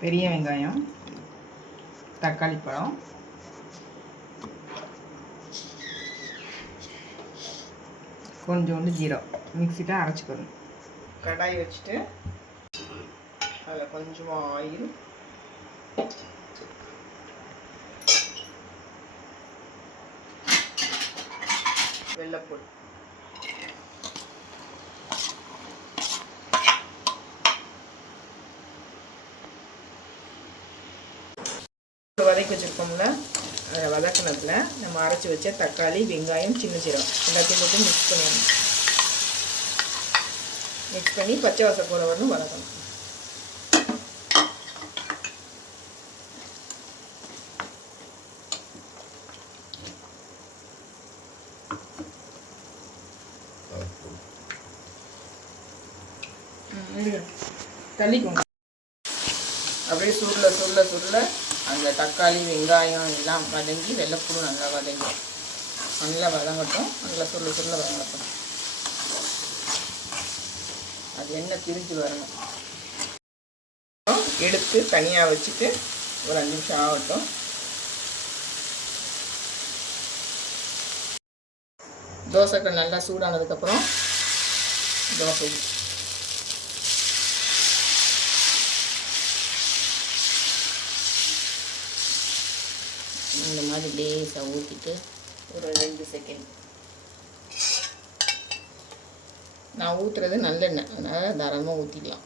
பெரிய வெங்காயம், தக்காளி பழம், கொஞ்சோண்டு ஜீரகம் மிக்ஸியில் அரைச்சிக்கணும். கடாய் வச்சுட்டு அதில் கொஞ்சமாக ஆயில், வெள்ளைப்பூடு, வதக்கி வச்சுருக்கோம்ல, அதை வதக்கினதுல நம்ம அரைச்சி வச்ச தக்காளி, வெங்காயம், சின்ன சீரகம் எல்லாத்தையும் போட்டு மிக்ஸ் பண்ணிடணும். மிக்ஸ் பண்ணி பச்சை வாசம் போகிற வரணும் வதக்கணும். தள்ளிக்கோங்க. அப்படியே சுருள அந்த தக்காளி வெங்காயம் எல்லாம் வதங்கி வெள்ளைப்பூடு நல்லா வதங்கும். நல்லா வதங்கட்டும். நல்லா சுருள வதங்கட்டும். அது எண்ணெய் பிரிஞ்சு வரணும். எடுத்து தனியாக வச்சுட்டு ஒரு 5 நிமிஷம் ஆகட்டும். தோசைக்கல் நல்லா சூடானதுக்கப்புறம் தோசை இந்த மாதிரி லேசாக ஊற்றிட்டு ஒரு 2 செகண்ட். நான் ஊற்றுறது நல்லெண்ணெய், அதனால் தாராளமாக ஊற்றிக்கலாம்.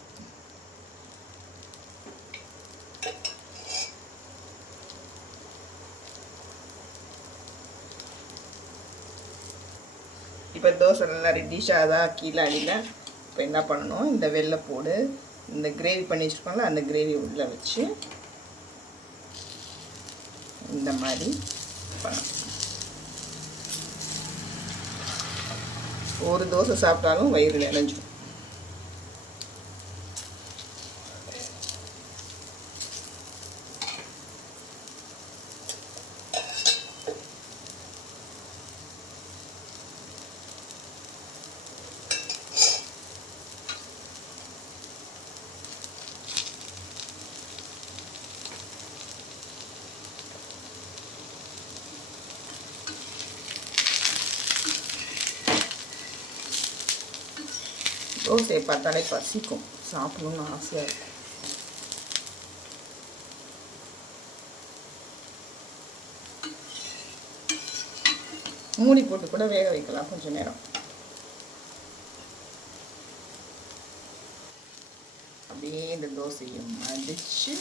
இப்போ தோசை நல்லா ரெட்டிஷாக தான் கீழே அடியில். இப்போ என்ன பண்ணணும், இந்த வெள்ளைப்பூடு இந்த கிரேவி பண்ணி வச்சுருக்கோம்ல, அந்த கிரேவி உள்ளே வச்சு இந்த மாதிரி பண்ணணும். ஒரு தோசை சாப்பிட்டாலும் வயிறு நிறைஞ்சிடும். தோசையை பார்த்தாலே பசிக்கும், சாப்பிடணும்னு ஆசையாக இருக்கும். மூடி போட்டு கூட வேக வைக்கலாம் கொஞ்சம் நேரம். அப்படியே இந்த தோசையை மடித்து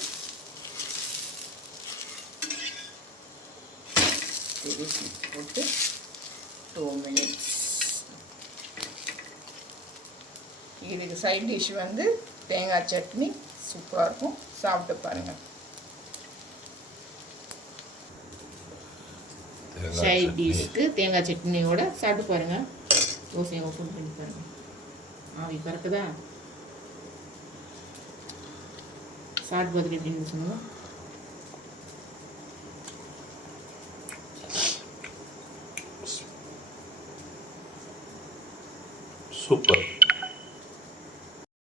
திருப்பி போட்டு 2 மினிட்ஸ். இதுக்கு சைட் டிஷ் வந்து தேங்காய் சட்னி சூப்பராக இருக்கும். சாப்பிட்டு பாருங்கள். சைட் டிஷ்க்கு தேங்காய் சட்னியோட சாப்பிட்டு பாருங்கள். தோசையை ஓப்பன் பண்ணி பாருங்கள். ஆவி பறக்குதா? சாப்பிட்டு பார்த்துட்டு எப்படின்னு சொல்லுங்கள்.